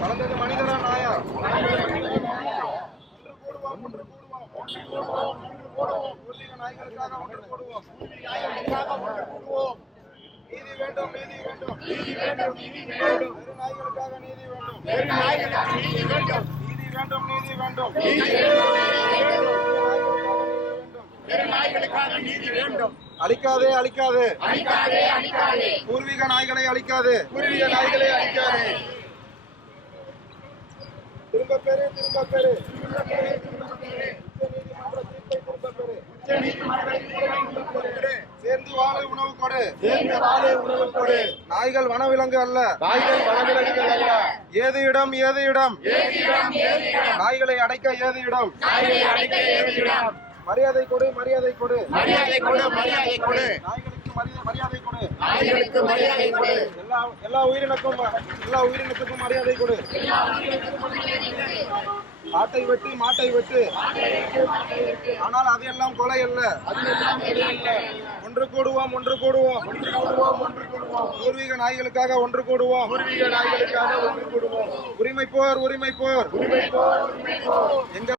வளர்ந்தது மனிதரா நாயா? பூர்வீக நாய்களுக்காக ஒன்று கூடுவோம். நீதி வேண்டும், நீதி வேண்டும், நீதி வேண்டும், நீதி வேண்டும். வெறு நாய்களுக்காக நீதி வேண்டும், வெறு நாய்களுக்காக நீதி வேண்டும். நீதி வேண்டும், நீதி வேண்டும், நீதி வேண்டும். வெறு நாய்களுக்காக நீதி வேண்டும். அழிக்காதே, அழிக்காதே, அழிக்காதே, அழிக்காதே. பூர்வீக நாய்களை அழிக்காதே, பூர்வீக நாய்களை அழிக்காதே. திரும்ப பெறு, திரும்ப பெறு, திரும்ப பெறு, திரும்ப பெறு. சேர்ந்து வாழை உணவு கொடு, சேர்ந்து வாழை உணவு கொடு. நாய்கள் வனவிலங்கு அல்ல, நாய்கள் வனவிலங்குகள் அல்ல. ஏது இடம், ஏது இடம், நாய்களை அடைக்க ஏது இடம், நாய்களை அடைக்க ஏது இடம். மரியாதை கொடு, மரியாதை கொடு, மரியாதை கொடு, மரியாதை கொடு. நாய்களுக்கு மரியாதை கொடு, நாய்களுக்கு மரியாதை கொடு. எல்லா உயிரினத்துக்கும் மரியாதை கொடு. மாட்டை வெட்டு, மாட்டை வெட்டு. ஆனால் அதையெல்லாம் கொலை அல்ல. ஒன்று கூடுவோம், ஒன்று கூடுவோம், ஒன்று கூடுவோம், ஒன்று கூடுவோம். பூர்வீக நாய்களுக்காக ஒன்று கூடுவோம், பூர்வீக நாய்களுக்காக ஒன்று கூடுவோம். உரிமை போர், உரிமை போர், உரிமை போர், உரிமை போர். எங்க